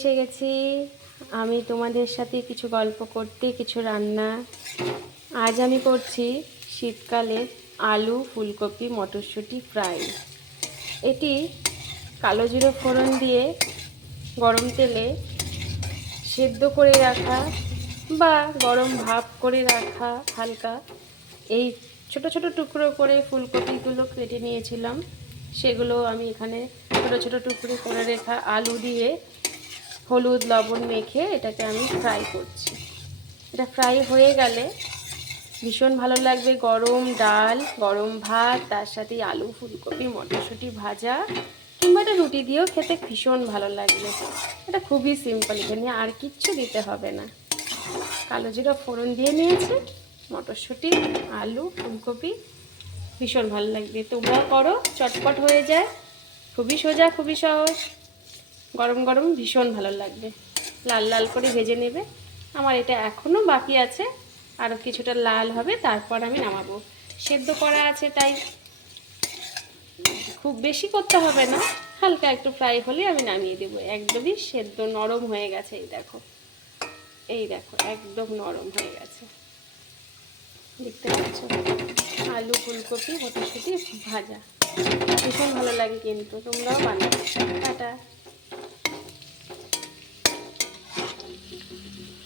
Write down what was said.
এসে গেছি আমি তোমাদের সাথে কিছু গল্প করতে, কিছু রান্না। আজ আমি করছি শীতকালে আলু, ফুলকপি, মটরশুঁটি ফ্রাই। এটি কালো জিরে ফোড়ন দিয়ে গরম তেলে সেদ্ধ করে রাখা বা গরম ভাপ করে রাখা হালকা এই ছোট ছোট টুকরো করে ফুলকপিগুলো কেটে নিয়েছিলাম। সেগুলো আমি এখানে ছোট ছোট টুকরো করে রেখা আলু দিয়ে হলুদ লবণ মেখে এটাকে আমি ফ্রাই করছি। এটা ফ্রাই হয়ে গেলে ভীষণ ভালো লাগবে গরম ডাল, গরম ভাত, তার সাথে আলু, ফুলকপি, মটরশুঁটি ভাজা কিংবা এটা রুটি দিয়েও খেতে ভীষণ ভালো লাগবে। এটা খুবই সিম্পল, এখানে আর কিচ্ছু দিতে হবে না। কালো জিরা ফোড়ন দিয়ে নিয়েছি, মটরশুঁটি, আলু, ফুলকপি, ভীষণ ভালো লাগবে। তোমরাও করো, চটপট হয়ে যায়, খুবই সোজা, খুবই সহজ। গরম গরম ভীষণ ভালো লাগবে। লাল লাল করে ভেজে নেবে। আমার এটা এখনও বাকি আছে, আরও কিছুটা লাল হবে, তারপর আমি নামাবো। সেদ্ধ করা আছে তাই খুব বেশি করতে হবে না, হালকা একটু ফ্রাই হলে আমি নামিয়ে দেবো। একদমই সেদ্ধ নরম হয়ে গেছে। এই দেখো একদম নরম হয়ে গেছে, দেখতে পাচ্ছ। আলু, ফুলকপি, মটরশুঁটি ভাজা ভীষণ ভালো লাগে, কিন্তু তোমরাও বানাবে। টাটা।